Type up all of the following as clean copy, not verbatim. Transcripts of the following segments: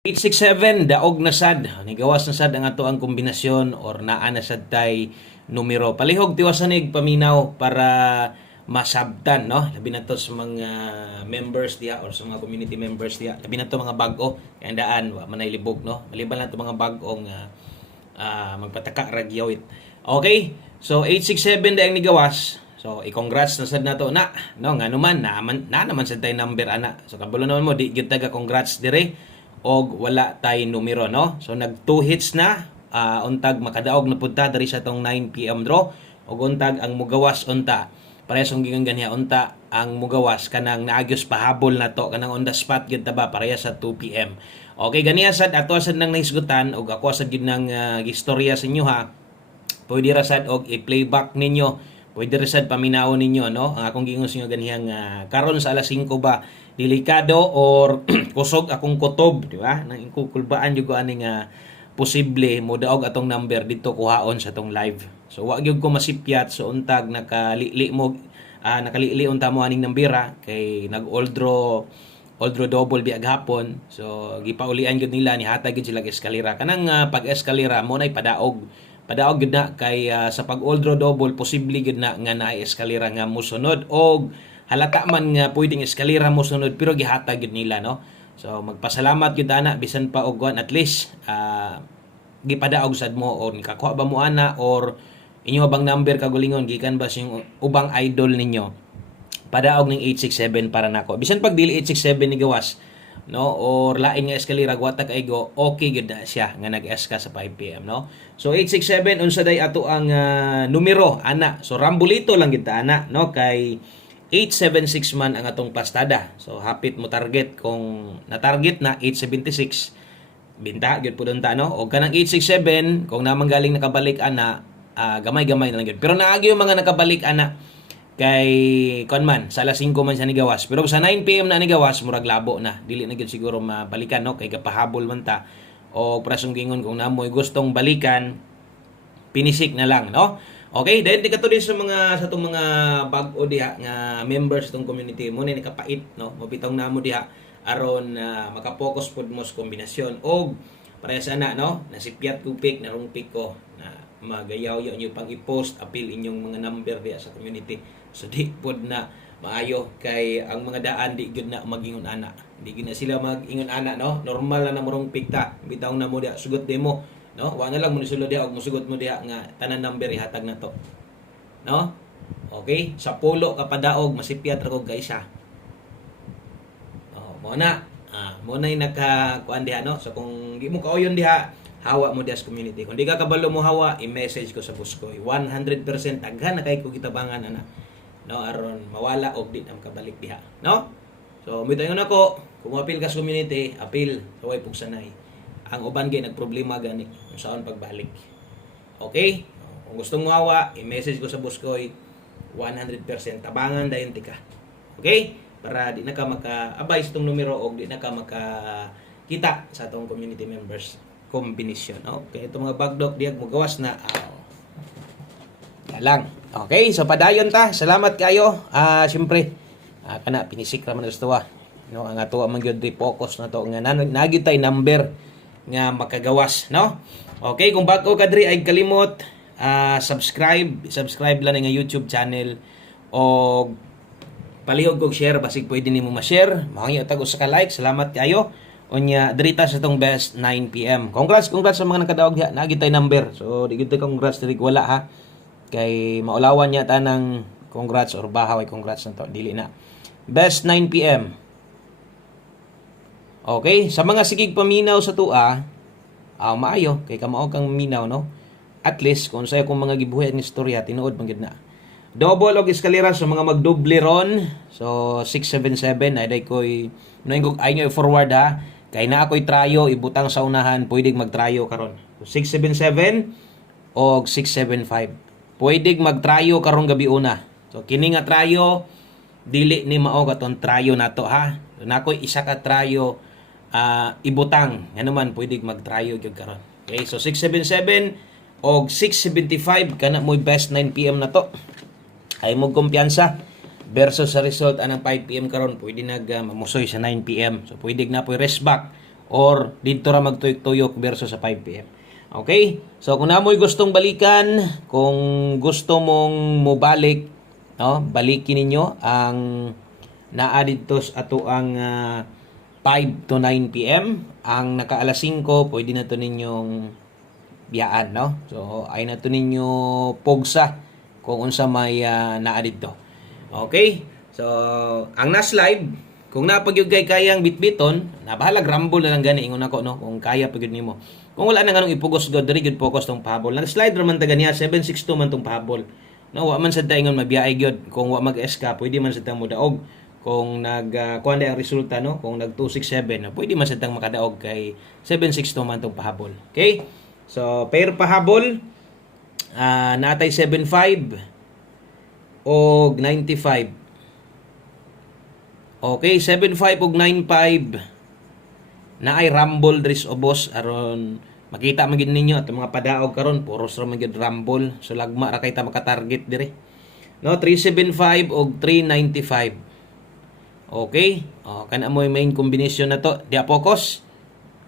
867 daog na sad nigawas na sad ang ato ang kombinasyon or naa na sad tay numero. Palihog tiwasanig paminaw para masabtan, no, labi na to sa mga members diha or sa mga community members diha, labi na to mga bag-o kay daan wa manay libog, no, maliban na to mga bag-ong magpataka ragyawit. Okay, so 867 daang nigawas. So, i-congrats na sad nato na, no, nga naman na naman sad tay number ana. So kabalo naman mo di gyud taga congrats dire og wala tay numero, no. So nag 2 hits na, untag makadaog na punta diri sa tong 9 PM draw og untag ang mugawas unta parehas ang gingan ganiya unta ang mugawas kanang naagyos pahabol na to kanang on the spot gyud ta ba parehas sa 2 PM. Okay, ganiya sad ato sad nang naisgutan og ako sad gyud nang gistorya sa inyo ha. Pwede ra sad og i-playback ninyo. Pwede rin sad paminaw ninyo, no? Ang akong giingon sa inyo ganihang karon sa alas 5 ba delikado or kusog akong kutob, di ba? Nang ikukulbaan jud ko ani nga posible mo daog atong number dito kuhaon sa atong live. So wa gyud ko masipyat so untag nakalili mo nakalili unta mo aning nambira kay nag-old draw double biag hapon. So gipaulian gyud nila ni hatag gyud sila eskalera. Kanang pag-eskalera mo nay padaog gyud na kay sa pag-old draw double posible gyud na nga naay eskalera nga mosunod og halata man nga pwedeng eskalera mosunod pero gihatag gyud nila, no. So magpasalamat gyud ana bisan pa og at least gipadaog sad mo or nikakuha ba mo ana or inyo bang number kagulingon gikan ba sing ubang idol ninyo padaog ning 867 para nako bisan pag dili 867 ni gawas, no, or lain nga eskalera gwata kaigo okay gyud na siya nga nag-eska sa 5 PM, no. So 867 unsa day ato ang numero ana. So rambulito lang gyud ta ana, no, kay 876 man ang atong pastada. So hapit mo target kung na-target na 876 binta gyud pud unta, no. O kanang 867 kung namang galing nakabalik ana gamay-gamay na lang gyud. Pero naagi yung mga nakabalik ana kay kon man sa alas 5 man siya ni gawas. Pero sa 9 PM na ni gawas murag labo na. Dili na gyud siguro mabalikan, no, kay gapahabol man ta. O prasong gingon kung namoy gustong balikan pinisik na lang, no. Okay, dahil di katulad sa tong mga bag-o diha nga members tong community mo ni nakapait, no, mabitaw namo diha aron maka-focus pud mo sa kombinasyon og pareha sana, no, nasipyat ko pick narong pick ko na magayaw nyo pang i-post appeal inyong mga number diha sa community. So di pud na maayo kay ang mga daan di gyud na magingon ana. Di gyud na sila magingon ana, no. Normal na namurong pick ta. Bitaw na mo diha sugot demo, no. Wa na lang mo nisulo diha og musugot mo diha nga tanan number ihatag na to, no. Okay, sa pulo ka padaog masipyat ra ko guys ha. Mo na mo na nakakuan diha, no. So kung di mo kauyon diha hawa mo diha sa community. Kung di ka kabalo mo hawa i-message ko sa Buskoy 100% daghan na kay ko kitabangan ana, no, aron mawala og di na makabalik diha, no. So mitayon ako kung apil ka sa community apil way pugsanay ang uban gay nagproblema gani kung saan pagbalik. Okay, kung gustong mo hawa i-message ko sa Buskoy 100% tabangan dayon tika. Okay, para di na ka maka-abay sa itong numero o di na ka maka-kita sa itong community members kombinasyon. Okay, itong mga bagdok diag magawas na. Lang. Okay, so padayon ta. Salamat kayo. Siyempre, kana pinisik ra man gusto wa. No, ang ato man gyud focus na to nga nagyud tay number nga makagawas, no. Okay, kung bago ka diri ay kalimot subscribe lang nga YouTube channel o palihog kog share basig pwede nimo ma-share. Mahangyo tag usa ka like. Salamat kayo. Onya drita sa tong best 9 PM. Congrats sa mga nakadaog diha. Nagi tay number. So di gyud congrats diri wala ha. Kay maulawan niya ta ng congrats or bahaway congrats na to. Dili na. Best 9 PM. Okay, sa mga sigig paminaw sa tua, maayo kay kamao kang minaw, no. At least kung sayo kung mga gibuhat ni istorya tinuod man gyud na. Double og eskalera sa mga magdoble ron. So 677 ay day koy noing ay nyo forward ha. Kay na ako'y trayo ibutang sa unahan, pwedeng magtrayo karon. So 677 og 675. Pwedeng magtrayo karong gabi una. So kini nga trayo dili ni mao katon trayo nato ha. So na ako'y isa ka trayo ibutang. Nga naman pwedeng magtrayo gyud karon. Okay, so 677 og 675 kana mo best 9 PM na to. Ay mo kumpiyansa versus sa result anang 5 PM karon pwede mamusoy sa 9 PM. So pwede na po rest back or dito ra magtuyok-tuyok versus sa 5 PM. Okay? So kung namoy gustong balikan, kung gusto mong mobalik, no, balikin ninyo ang naa dito sa ato ang 5 to 9 PM. Ang naka alas 5, pwede na to ninyong biyaan, no? So ay na to ninyo pugsa kung unsa may naa dito. Okay? So ang nas live, kung napagyugay kayang bitbiton, na bahala rumble na lang gani ingon ako, no, kung kaya pagyud nimo. Kung wala na ganong ipugos god diri gyud focus tong pahabol. Nag-slide ra man ta ganiya 762 man tong pahabol. No, wa man sad ta ingon mabiyaay gyud. Kung wa mag-SK, pwede man sad tang modaog. Kung kuha na ang resulta, no, kung nag 267, pwede man sad tang makadaog kay 762 man tong pahabol. Okay? So pair pahabol, natay 75 og 95. Okay, 75 og 95 na ay rumble dris obos aron makita man gid ninyo at mga padaog karon puros ra man gid rumble, so lagma ra kay ta maka-target dire. No, 375 og 395. Okay? Kana mo yung main combination na to. Dia focus.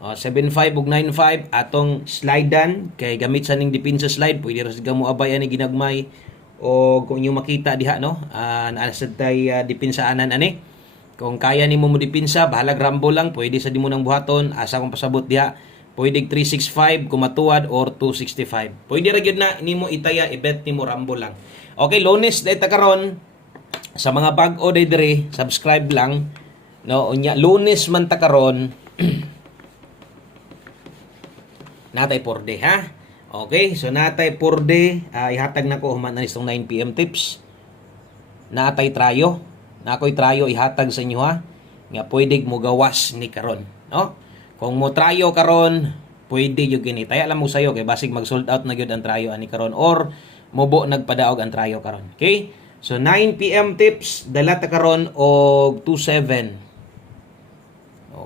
75 ug 95 atong slidean kay gamit sa ning depensa slide pwede ra sa mo abay ani ginagmay o kung inyo makita diha, no, naa sad tay depensaanan ani. Kung kaya nimo mo dipinsa, bahalag rumble lang, pwede sa dimo nang buhaton, asa kung pasabot diha, pwede 365 kumatuad or 265. Pwede ra gyud na nimo itaya i-bet nimo rumble lang. Okay, Lunes dayta karon sa mga bag-o dire, subscribe lang. No, unya Lunes man ta karon. Natay por day, ha? Okay, so natay por day, ihatag nako human na nitong 9 PM tips. Natay trayo. Na ako'y trayo ihatag sa inyo, ha, nga pwede mo gawas ni karon, no? Kung mo trayo karon, pwede yung gini. Taya lang mo sayo kay basig mag sold out na gyud ang trayo ani karon or mubo nagpadaog ang trayo karon. Okay? So 9 PM tips dala ta karon og 27.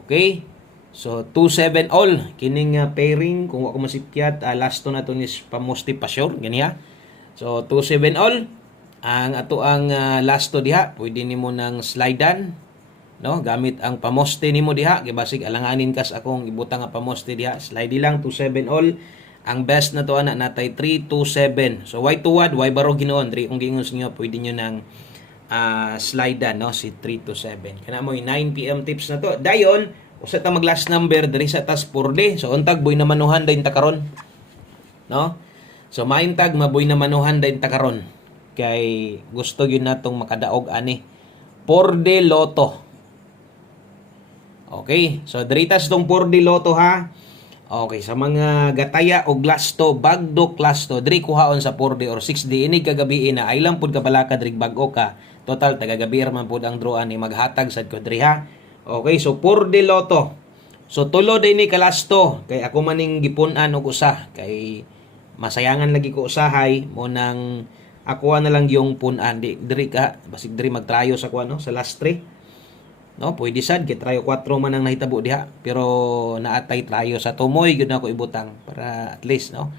Okay? So 27 all kining pairing kung wa ko masipyat, last to na to ni pamosti pa sure gani, ha. So 27 all ang ato ang last to diha, pwede nimo nang slidean, no, gamit ang pamoste nimo diha kay basig alanganin kas akong ibutang nga pamoste diha, slide lang 27 all. Ang best na to ana natay 327. So why tuwad, why baro ginoon diri kung gingon niyo pwede niyo nang slidean, no, si 327. Kana mo 9 PM tips na to. Dayon usa ta mag last number diri sa tas purde. So untag boy na manuhan dayon ta karon, no. So maintag maboy na manuhan dayon ta karon. Kay gusto yun natong makadaog ani. Porde Loto. Okay, so diritas tong Porde Loto, ha. Okay, sa mga gataya o glasto, bagdo klasto, diri kuhaon sa Porde or 6D ini kagabi na ay lang pud kabalaka diri bag-o ka. Total tagagabi man pud ang draw ani maghatag sad ko diri, ha. Okay, so Porde Loto. So tulo din ni kalasto kay ako maning gipun-an og usa kay masayangan lagi ko usahay mo nang ako na lang yung punan diri ka basig diri magtrayo sa kuno sa last 3, no, pwede sad kay trayo 4 man ang nahitabo diha pero naatay trayo sa tumoy gyud na ko ibutang para at least, no,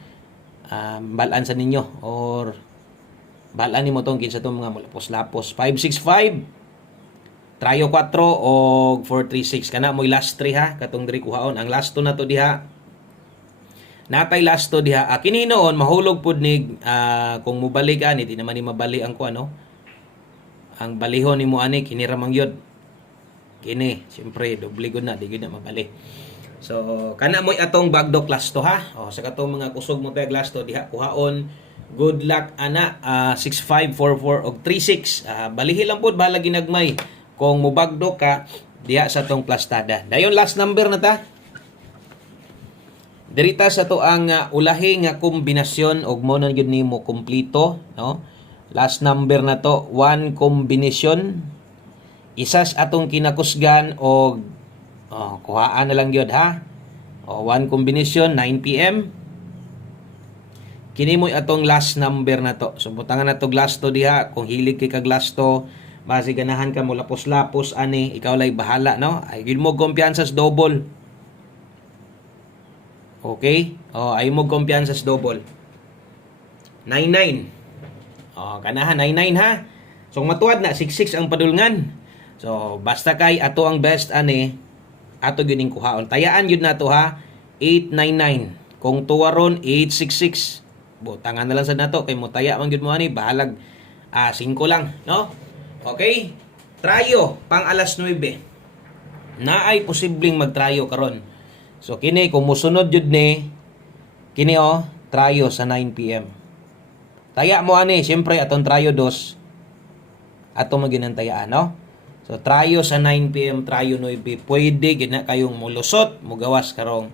balaan sa ninyo or balaan nimo tong kinsa tong mga mulapos-lapos. 565 trayo 4 og 436 kana moy last 3, ha, katong diri kuhaon ang last 2 na to diha. Natay last to diha. Kini noon mahulog pud ni kung mobalik ani di naman ni mabali ang kuano. Ang balihon nimo ani kini ra man gyud. Kini siyempre doble gud na di gyud na mabali. So kana moy atong bagdok last to, ha. Sa katong mga kusog mo tag last to diha kuhaon. Good luck ana 6544 og 36. Balihi lang pud bahala ginagmay kung mobagdok ka diha sa tong plastada. Dayon last number na ta. Dirita sa to ang ulahi nga kombinasyon og mo na gyud nimo kumpleto, no. Last number na to 1 kombinasyon. Isas atong kinakusgan og kuhaan na lang gyud, ha. 1 kombinasyon 9 PM. Kini mo atong last number na to. So butangan na to last to diha kung hilig kay kag last to, basi ganahan ka mo lapos-lapos ani, ikaw lay bahala, no. Ay gyud mo kumpiyansa sa double. Okay? Ay mo kumpiyansa sa double. 99. Kanahan 99, ha. So matuad na 66 ang padulngan. So basta kay ato ang best ani ato gyud ning kuhaon. Tayaan gyud nato ha 899. Kung tuwaron 866. Butangan na lang sad nato kay mo taya man gyud mo ani bahalag 5 lang, no? Okay? Trayo pang alas 9. Naay posibleng magtrayo karon. So kini kung mosunod jud ni kini trayo sa 9 PM. Taya mo ani, syempre atong trayo 2 ato maginantayaan, no? So trayo sa 9 PM, trayo 9, pwede gid na kayong mulusot, mugawas karong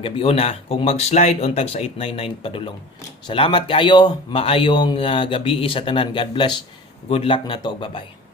gabi na kung mag-slide untag sa 899 padulong. Salamat kayo, maayong gabi sa tanan. God bless. Good luck na to, bye-bye.